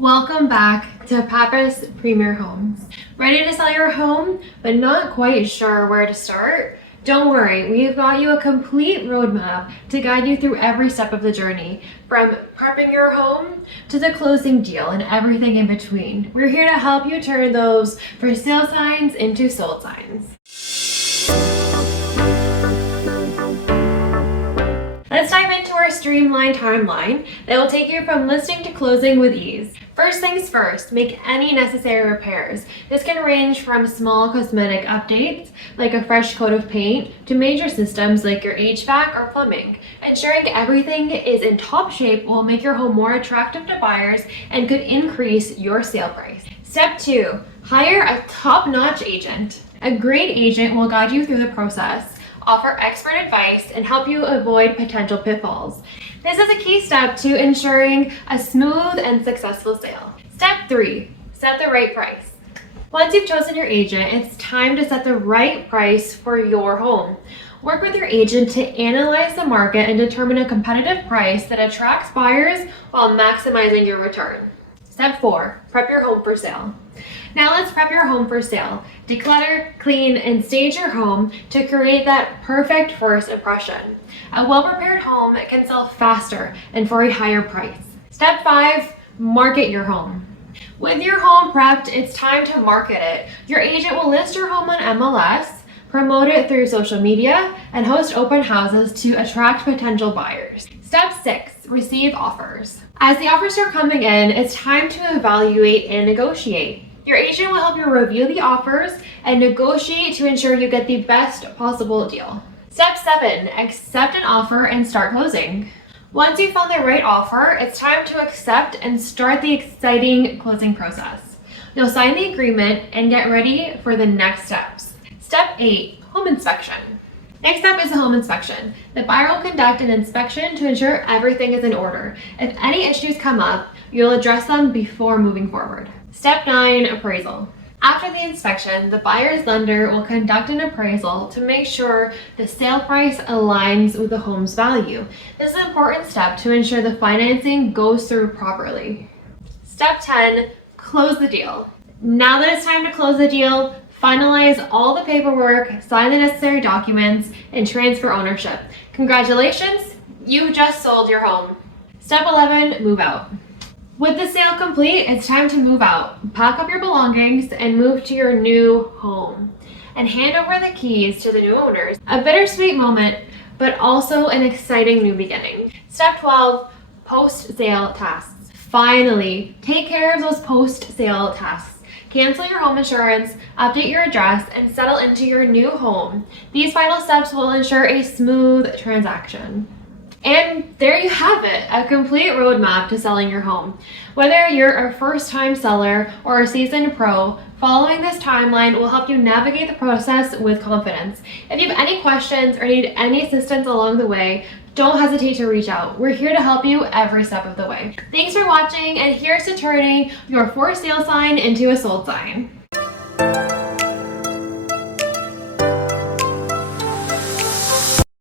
Welcome back to Papis Premier Homes. Ready to sell your home, but not quite sure where to start? Don't worry, we've got you a complete roadmap to guide you through every step of the journey, from prepping your home to the closing deal and everything in between. We're here to help you turn those for sale signs into sold signs. Let's dive into our streamlined timeline that will take you from listing to closing with ease. First things first, make any necessary repairs. This can range from small cosmetic updates, like a fresh coat of paint, to major systems like your HVAC or plumbing. Ensuring everything is in top shape will make your home more attractive to buyers and could increase your sale price. Step 2, hire a top-notch agent. A great agent will guide you through the process, offer expert advice, and help you avoid potential pitfalls. This is a key step to ensuring a smooth and successful sale. Step 3, set the right price. Once you've chosen your agent, it's time to set the right price for your home. Work with your agent to analyze the market and determine a competitive price that attracts buyers while maximizing your return. Step 4, prep your home for sale. Now let's prep your home for sale. Declutter, clean, and stage your home to create that perfect first impression. A well-prepared home can sell faster and for a higher price. Step 5, market your home. With your home prepped, it's time to market it. Your agent will list your home on MLS, promote it through social media, and host open houses to attract potential buyers. Step 6, receive offers. As the offers are coming in, it's time to evaluate and negotiate. Your agent will help you review the offers and negotiate to ensure you get the best possible deal. Step 7, accept an offer and start closing. Once you've found the right offer, it's time to accept and start the exciting closing process. You'll sign the agreement and get ready for the next steps. Step 8, home inspection. Next up is a home inspection. The buyer will conduct an inspection to ensure everything is in order. If any issues come up, you'll address them before moving forward. Step 9, appraisal. After the inspection, the buyer's lender will conduct an appraisal to make sure the sale price aligns with the home's value. This is an important step to ensure the financing goes through properly. Step 10, close the deal. Now that it's time to close the deal, finalize all the paperwork, sign the necessary documents, and transfer ownership. Congratulations, you just sold your home. Step 11, move out. With the sale complete, it's time to move out. Pack up your belongings and move to your new home and hand over the keys to the new owners. A bittersweet moment, but also an exciting new beginning. Step 12, post-sale tasks. Finally, take care of those post-sale tasks. Cancel your home insurance, update your address, and settle into your new home. These final steps will ensure a smooth transaction. And there you have it, a complete roadmap to selling your home. Whether you're a first-time seller or a seasoned pro, following this timeline will help you navigate the process with confidence. If you have any questions or need any assistance along the way, don't hesitate to reach out. We're here to help you every step of the way. Thanks for watching, and here's to turning your for sale sign into a sold sign.